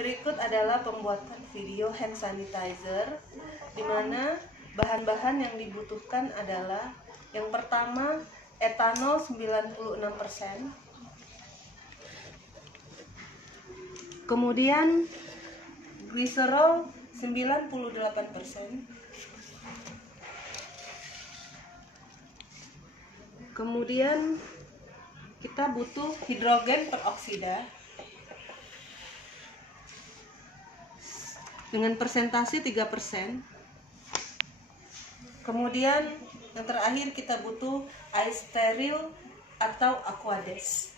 Berikut adalah pembuatan video hand sanitizer, di mana bahan-bahan yang dibutuhkan adalah yang pertama etanol 96%, kemudian gliserol 98%, kemudian kita butuh hidrogen peroksida dengan persentase 3%. Kemudian yang terakhir kita butuh air steril atau Aquades.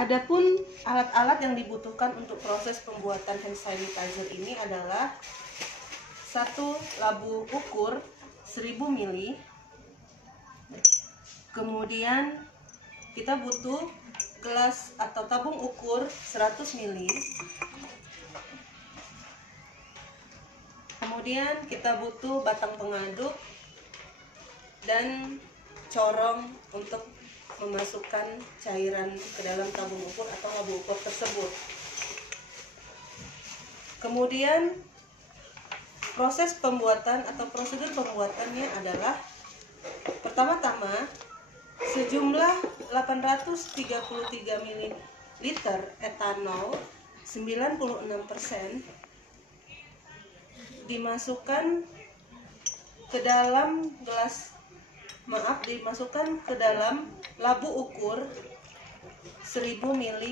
Adapun alat-alat yang dibutuhkan untuk proses pembuatan hand sanitizer ini adalah satu labu ukur 1000 ml. Kemudian kita butuh gelas atau tabung ukur 100 ml. Kemudian kita butuh batang pengaduk dan corong untuk memasukkan cairan ke dalam tabung ukur atau labu ukur tersebut. Kemudian proses pembuatan atau prosedur pembuatannya adalah pertama-tama sejumlah 833 ml etanol 96% dimasukkan ke dalam labu ukur 1000 ml,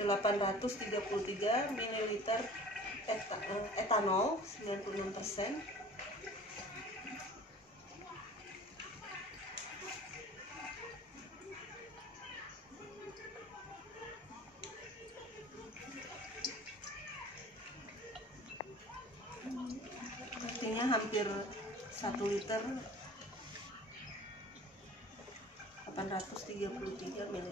833 ml etanol 96%. Artinya hampir 1 liter 833 ml.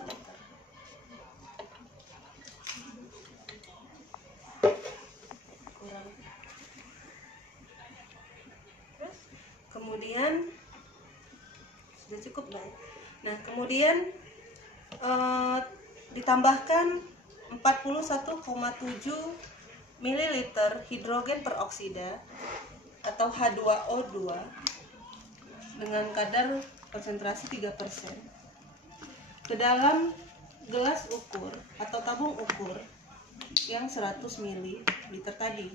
Kemudian sudah cukup lah. Nah, kemudian ditambahkan 41,7 ml hidrogen peroksida atau H2O2 dengan kadar konsentrasi 3% ke dalam gelas ukur atau tabung ukur yang 100 ml tadi.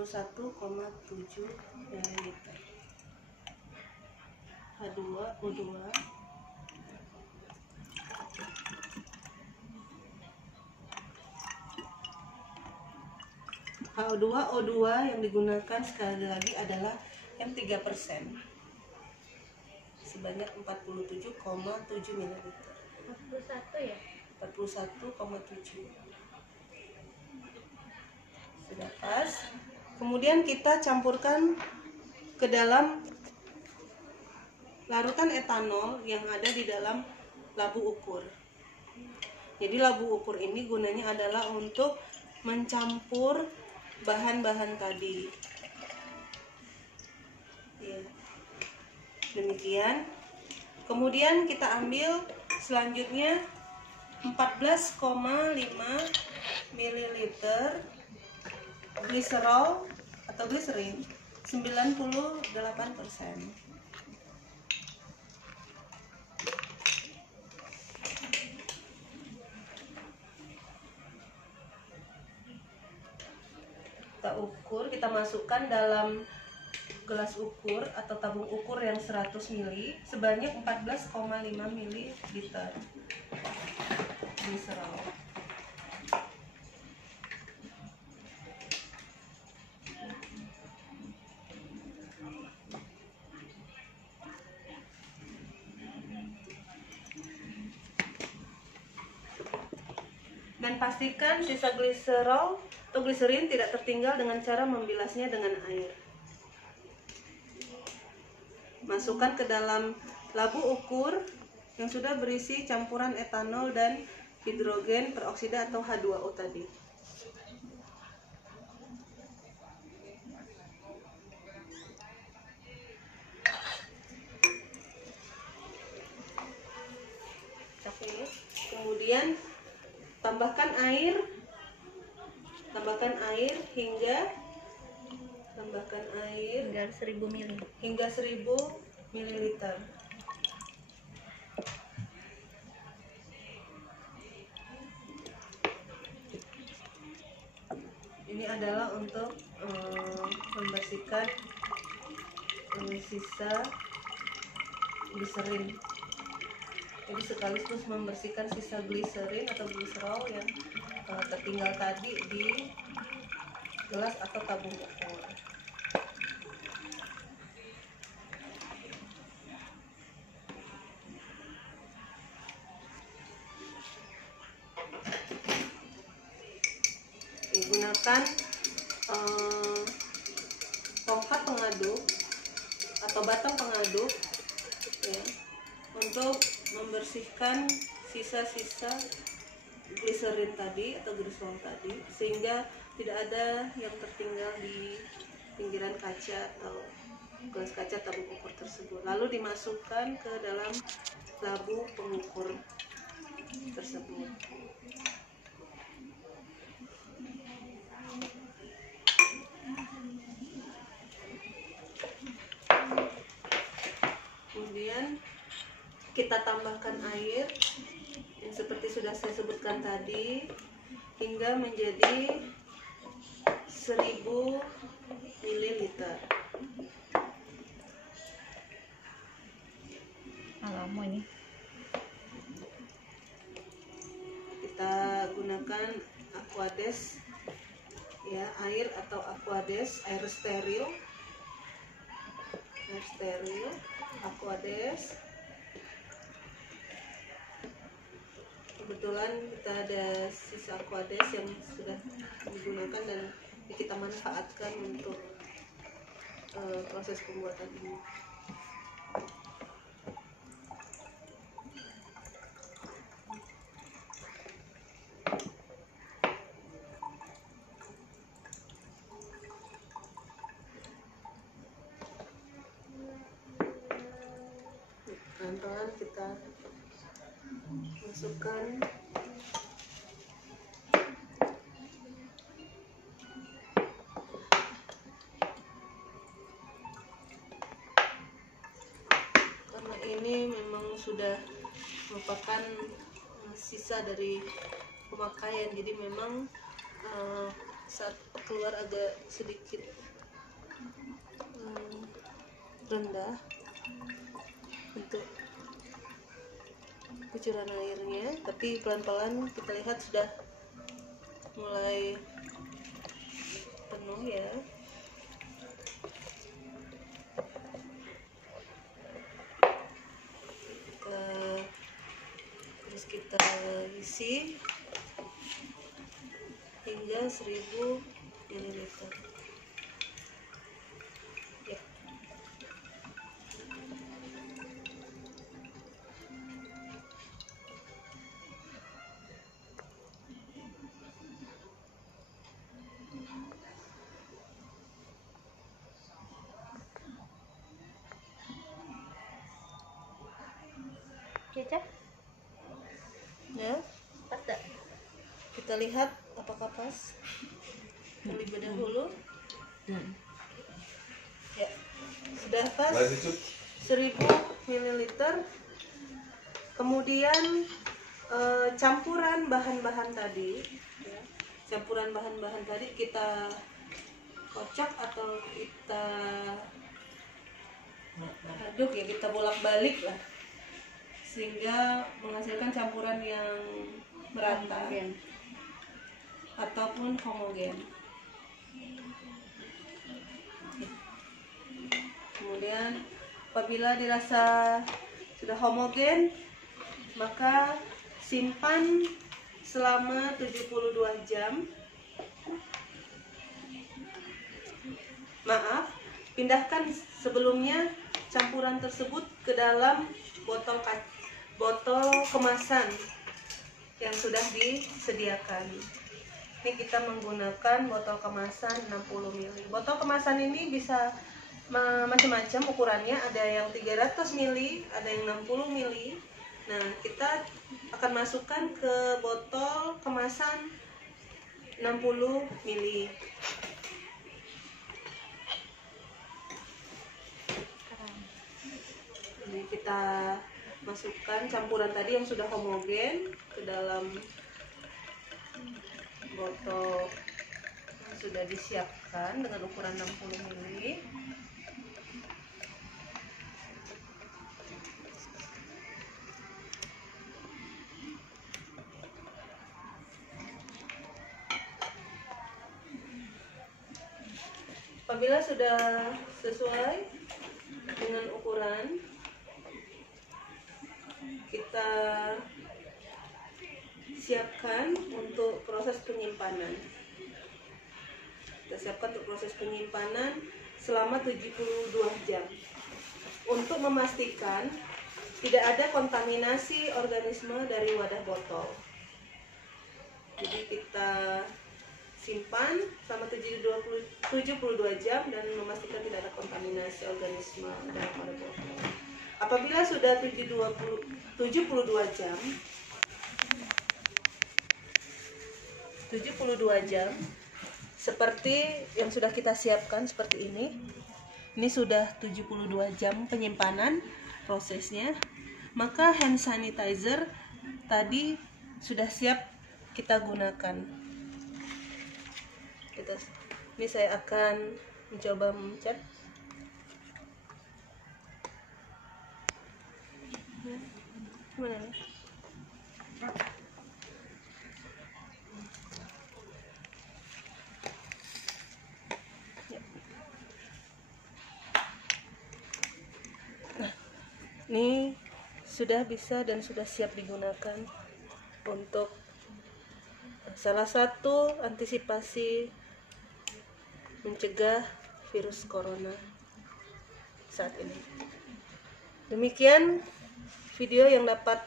(41,7 ml) H2O2 yang digunakan sekali lagi adalah yang 3% sebanyak 47,7 ml. 41 ya? 41,7 sudah pas. Kemudian kita campurkan ke dalam larutan etanol yang ada di dalam labu ukur. Jadi labu ukur ini gunanya adalah untuk mencampur bahan-bahan tadi. Ya. Demikian. Kemudian kita ambil selanjutnya 14,5 ml gliserol atau gliserin 98%. Kita ukur, kita masukkan dalam gelas ukur atau tabung ukur yang 100 ml sebanyak 14,5 ml gliserol. Dan pastikan sisa gliserol atau gliserin tidak tertinggal dengan cara membilasnya dengan air. Masukkan ke dalam labu ukur yang sudah berisi campuran etanol dan hidrogen peroksida atau H2O tadi. Kemudian tambahkan air hingga 1000 ml. hingga 1000 ml. Ini adalah untuk membersihkan sisa gliserin. Jadi sekaligus membersihkan sisa gliserin atau gliserol yang tertinggal tadi di gelas atau tabung ukur. Gunakan tongkat pengaduk atau batang pengaduk ya, untuk membersihkan sisa-sisa gliserin tadi atau gliserol tadi, sehingga tidak ada yang tertinggal di pinggiran kaca atau gelas kaca tabung ukur tersebut. Lalu dimasukkan ke dalam labu pengukur tersebut. Kemudian kita tambahkan air yang seperti sudah saya sebutkan tadi hingga menjadi 1000 ml. Alamu ini. Kita gunakan Aquades ya, air atau Aquades, air steril, Aquades. Kebetulan kita ada sisa Aquades yang sudah digunakan dan kita manfaatkan untuk proses pembuatan ini. Pelan-pelan kita masukkan karena ini memang sudah merupakan sisa dari pemakaian, jadi memang saat keluar agak sedikit rendah untuk kucuran airnya, tapi pelan-pelan kita lihat sudah mulai penuh ya. Terus kita isi hingga 1000 ml. Ya. Kecap? Ya, Pas tak? kita lihat apakah pas terlebih dahulu. Ya, sudah pas 1000 ml. Kemudian campuran bahan-bahan tadi ya, kita kocok atau kita aduk ya, kita bolak-balik lah sehingga menghasilkan campuran yang merata ataupun homogen. Kemudian apabila dirasa sudah homogen, maka simpan selama 72 jam. Maaf, pindahkan sebelumnya campuran tersebut ke dalam botol kemasan yang sudah disediakan. Ini kita menggunakan botol kemasan 60 ml. Botol kemasan ini bisa macam-macam ukurannya, ada yang 300 ml, ada yang 60 ml. Nah, kita akan masukkan ke botol kemasan 60 ml. Jadi kita masukkan campuran tadi yang sudah homogen ke dalam botol yang sudah disiapkan dengan ukuran 60 ml. Apabila sudah sesuai dengan ukuran, kita siapkan untuk proses penyimpanan. Kita siapkan untuk proses penyimpanan selama 72 jam untuk memastikan tidak ada kontaminasi organisme dari wadah botol. Jadi kita simpan selama 72 jam dan memastikan tidak ada kontaminasi organisme dalam wadah botol. Apabila sudah 72 jam, 72 jam seperti yang sudah kita siapkan seperti ini. Ini sudah 72 jam penyimpanan prosesnya. Maka hand sanitizer tadi sudah siap kita gunakan. Ini saya akan mencoba mencet. Mana nih? Ya. Nah, ini sudah bisa dan sudah siap digunakan untuk salah satu antisipasi mencegah virus corona saat ini. Demikian video yang dapat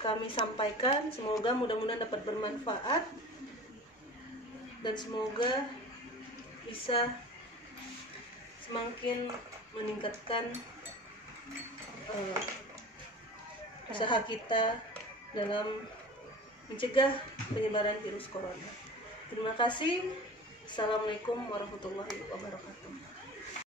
kami sampaikan. Semoga mudah-mudahan dapat bermanfaat dan semoga bisa semakin meningkatkan usaha kita dalam mencegah penyebaran virus corona. Terima kasih. Assalamualaikum warahmatullahi wabarakatuh.